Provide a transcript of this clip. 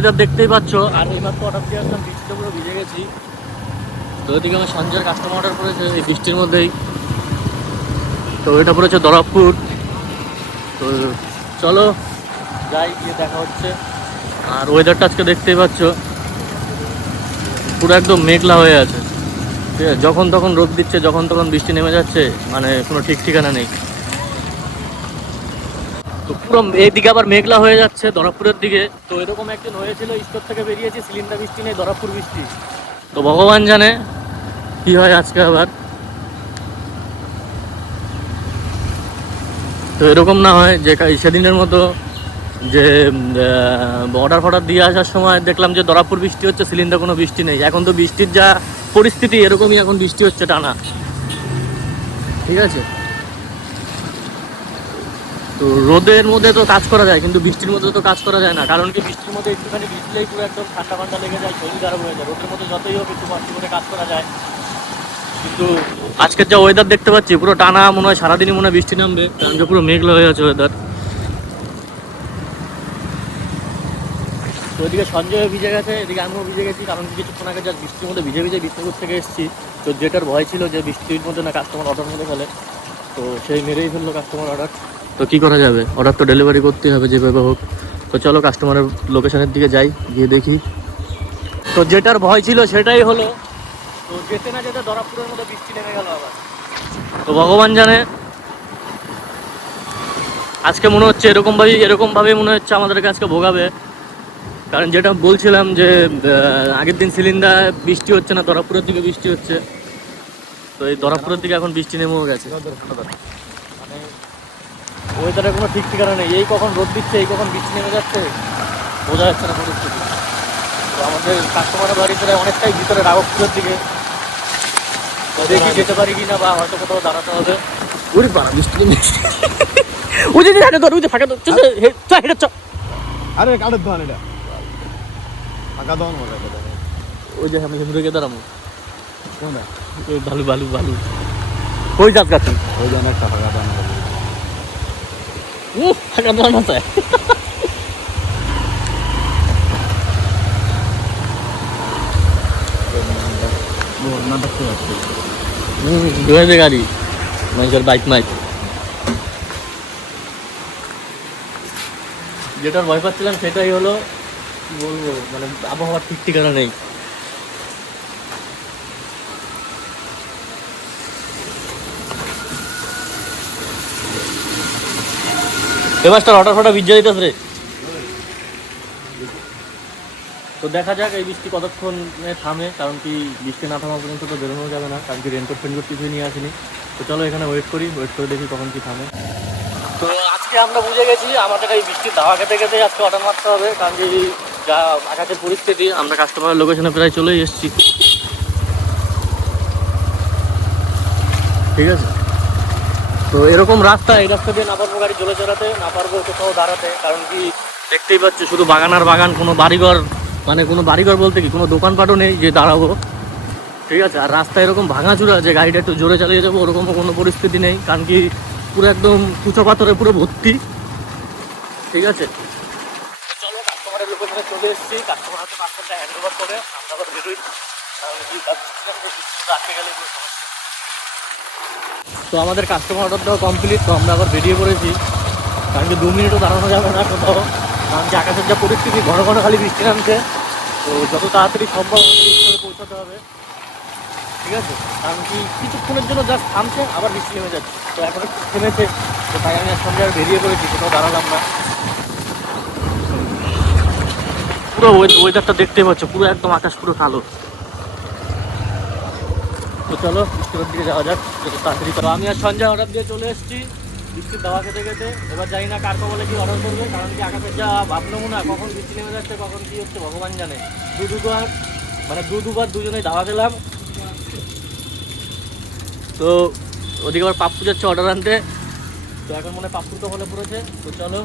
Weather দেখতেই পাচ্ছ। আর এইমাত্র অর্ডার দিয়ে আসলাম, বৃষ্টিতে পুরো ভিজে গেছি। তো ওইদিকে আমার সঞ্জয়ের কাস্টমার অর্ডার করেছে এই বৃষ্টির মধ্যেই। তো এটা পড়েছে দরবপুর। তো চলো যাই, গিয়ে দেখা হচ্ছে। আর ওয়েদারটা আজকে দেখতেই পাচ্ছ, পুরো একদম মেঘলা হয়ে আছে। ঠিক আছে, যখন তখন রোদ দিচ্ছে, যখন তখন বৃষ্টি নেমে যাচ্ছে, মানে কোনো ঠিক ঠিকানা নেই। তো পুরো এইদিকে আবার মেঘলা হয়ে যাচ্ছে দরবপুরের দিকে। তো এরকম একদিন হয়েছিল, স্টোর থেকে বেরিয়েছি, সিলিন্ডার বৃষ্টি নেই, দরবপুর বৃষ্টি। তো ভগবান জানে কি হয় আজকে আবার। তো এরকম না হয় যে সেদিনের মতো, যে অর্ডার ফর্ডার দিয়ে আসার সময় দেখলাম যে দরবপুর বৃষ্টি হচ্ছে, সিলিন্ডার কোনো বৃষ্টি নেই। এখন তো বৃষ্টির যা পরিস্থিতি, এরকমই এখন বৃষ্টি হচ্ছে টানা। ঠিক আছে, তো রোদের মধ্যে তো কাজ করা যায়, কিন্তু বৃষ্টির মধ্যে তো কাজ করা যায় না। কারণ কি, বৃষ্টির মধ্যে একটুখানি ভিজলেই পুরো একদম ঠান্ডা ঠান্ডা লেগে যায়, শরীর খারাপ হয়ে যায়। রোদের মধ্যে যতই হোক একটু কষ্ট করে কাজ করা যায়, কিন্তু আজকের যা ওয়েদার দেখতে পাচ্ছি, পুরো টানা মনে হয় সারাদিনই মনে হয় বৃষ্টি নামবে, কারণ যে পুরো মেঘলা হয়ে আছে ওয়েদার। তো ওইদিকে সঞ্জয় ভিজে গেছে, এদিকে আমিও ভিজে গেছি। কারণ কিছুক্ষণ আগে যা বৃষ্টির মধ্যে ভিজে ভিজে বিষ্ণুপুর থেকে এসেছি। তো যেটার ভয় ছিল যে বৃষ্টির মধ্যে না কাস্টমার অর্ডার মেরে ফেলে, তো সেই মেরেই ফেললো কাস্টমার অর্ডার। তো কী করা যাবে, অর্ডার তো ডেলিভারি করতেই হবে যেভাবে হোক। তো চলো কাস্টমারের লোকেশনের দিকে যাই, গিয়ে দেখি। তো যেটার ভয় ছিল সেটাই হলো। তো যেতে না যেতে দরবপুরের মধ্যে বৃষ্টি নেমে গেল আবার। তো ভগবান জানে, আজকে মনে হচ্ছে এরকমভাবেই মনে হচ্ছে আমাদেরকে আজকে ভোগাবে। কারণ যেটা বলছিলাম যে আগের দিন সিলিন্ডার বৃষ্টি হচ্ছে না, দরবপুরের দিকে বৃষ্টি হচ্ছে। তো এই দরবপুরের দিকে এখন বৃষ্টি নেমেও গেছে। মানে ওয়েদারের কোনো ঠিক ঠিকানা নেই, এই কখন রোদ দিচ্ছে, এই কখন বৃষ্টি নেমে যাচ্ছে, বোঝা যাচ্ছে না পরিস্থিতি। তো আমাদের কাস্টমারের বাড়ি প্রায় অনেকটাই ভিতরে রাঘবপুরের দিকে। তো দেখি যেতে পারি কিনা, বা হয়তো কোথাও দাঁড়াতে হবে। ওরে বাড়া, বৃষ্টি নেমে ওই যে হেঁটে ধর, ওই যে ফাঁকা ধর, হেঁটে চ। আরে কাঠের দোকান এটা, ফাঁকা দোকান বলে। ওই যে আমি রেখে দাঁড়াবো, ভালো ভালো ভালো। ওই যাস গাছ, ওই জন্য একটা ফাঁকা দোকান বলে। ফাঁকা দোকান আছে। না দেখতে পাচ্ছি ধুয়েছে গাড়ি, মানুষের বাইক মাইক। যেটার ভয় পাচ্ছিলাম সেটাই হলো। কি বলবো, মানে আবহাওয়ার ঠিক ঠিকানা নেই। এবার অর্ডার ফটা ভিজে দিতেছে রে। তো দেখা যাক এই বৃষ্টি কতক্ষণে থামে। কারণ কি, বৃষ্টি না থামা পর্যন্ত তো বেরোনো যাবে না, কারণ কি রেনকোট ফেনকোট কিছুই নিয়ে আসিনি। তো চলো এখানে ওয়েট করে দেখি কখন কি থামে। তো আজকে আমরা বুঝে গেছি আমাদের এই বৃষ্টির ধাওয়া খেতে খেতে আজকে অর্ডার মারতে হবে। কারণ যে যা আকাশের পরিস্থিতি, আমরা কাস্টমারের লোকেশনে প্রায় চলেই এসেছি। ঠিক আছে, তো এরকম রাস্তা, এই রাস্তা দিয়ে না পারবো গাড়ি চলে চড়াতে, না পারবো কোথাও দাঁড়াতে। কারণ কি, দেখতেই পাচ্ছ শুধু বাগান আর বাগান, কোনো বাড়িঘর, মানে কোনো বাড়িঘর বলতে কি কোনো দোকানপাটও নেই যে দাঁড়াবো। ঠিক আছে, আর রাস্তা এরকম ভাঙাচুরা যে গাড়িটা একটু জোরে চালিয়ে যাবো ওরকমও কোনো পরিস্থিতি নেই। কারণ কি, পুরো একদম কুচো পাথরে পুরো ভর্তি। ঠিক আছে, চলো কাস্টমারের লোকেশনে চলে এসেছি। কাস্টমার হয়তো পাসপোর্টটা হ্যান্ড ওভার করে আমরা আবার বেরোই। তাহলে কি রাখতে গেলে কোনো সমস্যা। তো আমাদের কাস্টমার অর্ডার দেওয়া কমপ্লিট, তো আমরা আবার বেরিয়ে পড়েছি। কারণ কি 2 মিনিটও দাঁড়ানো যাবে না কোথাও, কারণ কি আকাশের যা পরিস্থিতি, ঘন ঘন খালি বৃষ্টি নামছে। তো যত তাড়াতাড়ি সম্ভব আমাদের স্কুলে পৌঁছাতে হবে। ঠিক আছে, কারণ কি কিছুক্ষণের জন্য জাস্ট থামছে, আবার বৃষ্টি নেমে যাচ্ছে। তো এখন একটু থেমেছে, তো তাই আমি আর সঙ্গে আর বেরিয়ে পড়েছি, কোথাও দাঁড়ালাম না। পুরো ওয়েদারটা দেখতে পাচ্ছ, পুরো একদম আকাশ পুরো কালো। তো চলো স্কুলের দিকে যাওয়া যাক যত তাড়াতাড়ি। তো আমি আর সঞ্জয় অর্ডার দিয়ে চলে এসেছি বৃষ্টির দাওয়া খেতে খেতে। এবার জানি না কার কবলে কি অর্ডার করবে, কারণ কি আকাশের যা ভাবলাম না, কখন বৃষ্টি নেমে যাচ্ছে, কখন কি হচ্ছে ভগবান জানে। দুবার দুজনেই দাওয়া খেলাম। তো ওদিকে আবার পাপ্পু যাচ্ছে অর্ডার আনতে। তো এখন মনে হয় পাপ্পু তো হলে পড়েছে। তো চলো